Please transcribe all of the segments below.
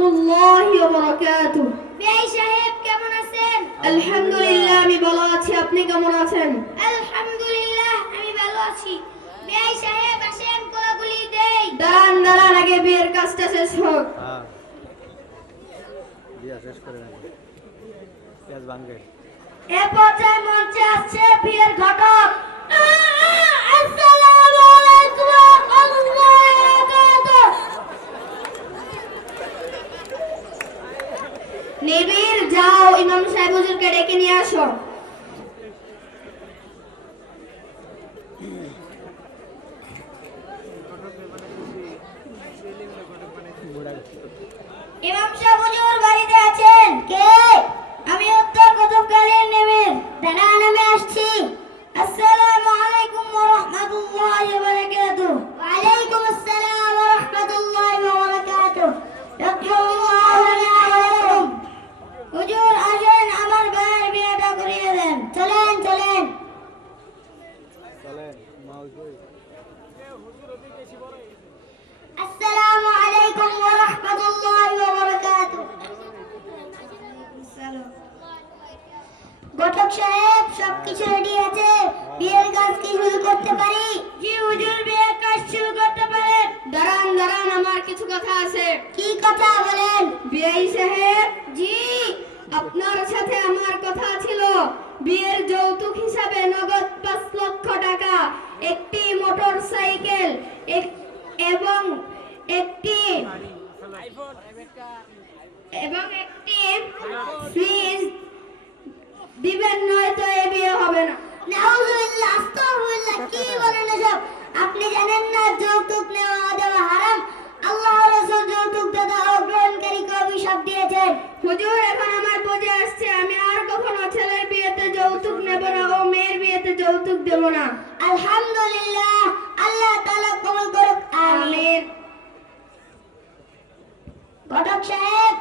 রহমাতুল্লাহি ওয়া বারাকাতুহু। সাহেব কেমন আছেন? আলহামদুলিল্লাহ আমি ভালো আছি। আপনি কেমন আছেন? আলহামদুলিল্লাহ আমি ভালো আছি। বেই সাহেব আসেন কোলাগুলি দেই। দাঁড়ান দাঁড়ান আগে বিয়ের কাজটা শেষ হোক। হ্যাঁ। দিয়া শেষ করে নেব। পেঁয়াজ ভাঙবে এ পর্যায়ে মঞ্চে আসছে বিয়ের ঘটক। আসসালামু আলাইকুম ওয়া রাহমাতুল্লাহি ওয়া বারাকাতুহু নিবিড় যাও ইমাম সাহেব হুজুরকে ডেকে নিয়ে আসো। ইমাম সাহেব চলেন মাল কই আসসালামু আলাইকুম ওয়া রাহমাতুল্লাহি ওয়া বারাকাতুহু। ঘটক সাহেব সবকিছু রেডি আছে? বিয়ের কাজ কি শুরু করতে পারি? জি হুজুর বিয়ের কাজ শুরু করতে পারেন। দাঁড়ান দাঁড়ান আমার কিছু কথা আছে। কি কথা বলেন? বিআই সাহেব? জি আপনার সাথে আমার কথা ছিল। একটি মোটর সাইকেল এবং একটি এবং একটি ফ্রিজ দিবেন নয়তো এ বিয়ে হবে না নাউজুবিল্লাহ আস্তাগফিরুল্লাহ কি বলেন এসব আপনি জানেন না যৌতুক নেওয়া দেওয়া হারাম আল্লাহ রাসূল যৌতুক দাতা অগ্রহণকারীকে অভিশাপ দিয়েছেন হুজুর এখন আসছে, আমি আর কখনো ছেলের বিয়েতে যৌতুক নেব না ও মেয়ের বিয়েতে যৌতুক দেব না। আলহামদুলিল্লাহ, আল্লাহ তাআলা কবুল করুক, আমিন। ঘটক সাহেব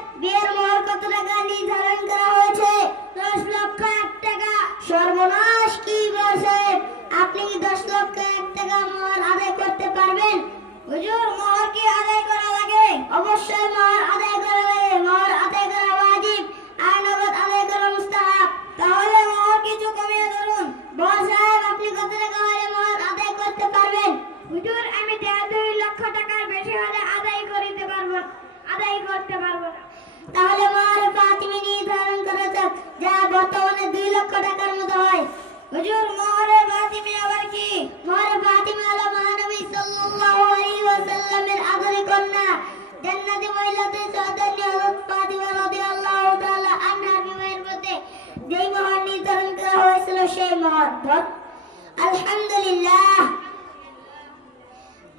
ধর- আলহামদুলিল্লাহ।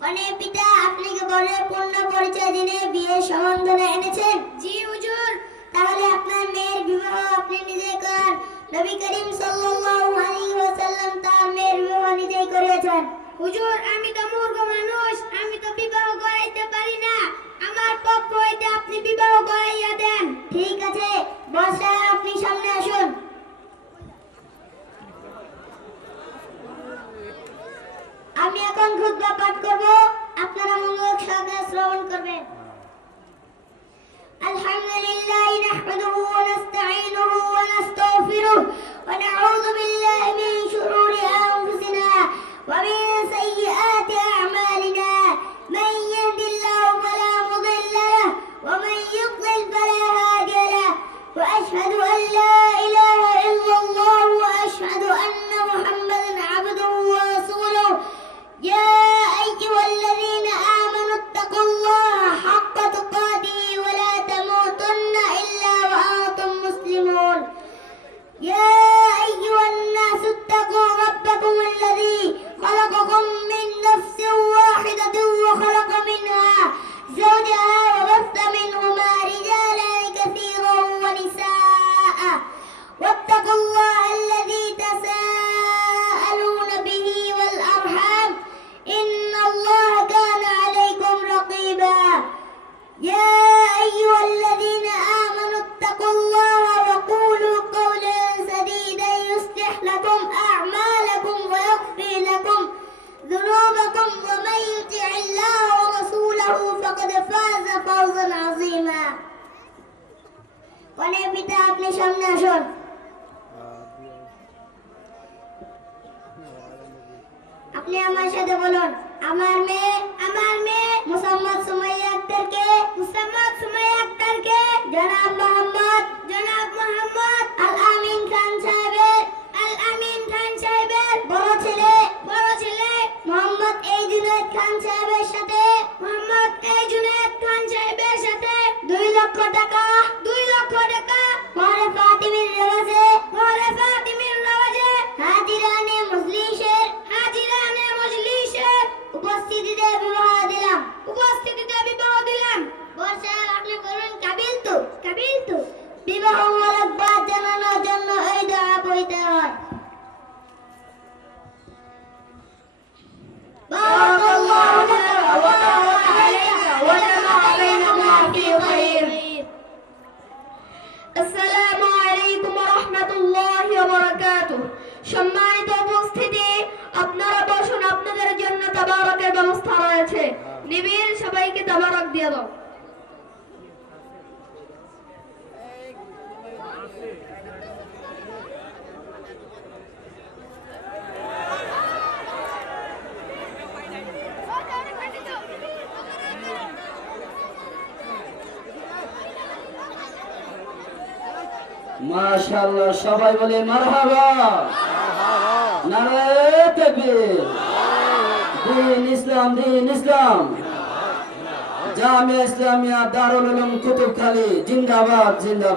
কনে পিতা আপনি কি বরের পূর্ণ পরিচয় দিনে বিয়ের সম্বন্ধনা এনেছেন? জি হুজুর। তাহলে আপনার মেয়ের বিবাহ আপনি নিজে করান। নবী করিম সাল্লাল্লাহু আলাইহি ওয়াসাল্লাম তার মেয়ের বিবাহ নিজেই করেছেন। হুজুর আমি তো মূর্খ মানুষ আমি তো বিবাহ করাইতে পারি না। আমার পক্ষ হইতে আপনি বিবাহ করাইয়া দেন। ঠিক আছে বসা আপনি সামনে আসুন। আমি এখন খুতবা পাঠ করব আপনারা মনোযোগ সহকারে শ্রবণ করবেন الحمد لله نحمده ونستعينه ونستغفره ونعوذ بالله আসুন। আপনি আমার সাথে বলুন, আমার মেয়ে আমার মেয়ে মুসাম্মদ সুমাইয়া আক্তারকে, মুসাম্মদ সুমাইয়া আক্তারকে জনাব মোহাম্মদ জনাব মোহাম্মদ আল আমিন খান সাহেবের আল আমিন খান সাহেবের বড় ছেলে বড় ছেলে মোহাম্মদ এই জুনায়েদ খান সাহেবের সাথে, মোহাম্মদ এই জুনায়েদ খান সাহেবের সাথে দুই লক্ষ টাকা أستجدى بمعادلة. وأستجدى بمعادلة. وأرسل أحنا قرن قبلت قبلت بما هو لك بعد جنانا جنة أيضا أبويت هاي بارك الله لك وبارك عليك وجمع بيننا في خير. السلام عليكم ورحمة الله وبركاته. شمعت নিবিড় সবাইকে তাবারক দিয়ে দাও। মাশাআল্লাহ সবাই বলে মারহাবা। নারায়ে তাকবীর। দিন ইসলাম দিন ইসলাম। জামে ইসলামিয়া দারুল উলুম কুতুবখালী জিন্দাবাদ জিন্দাবাদ।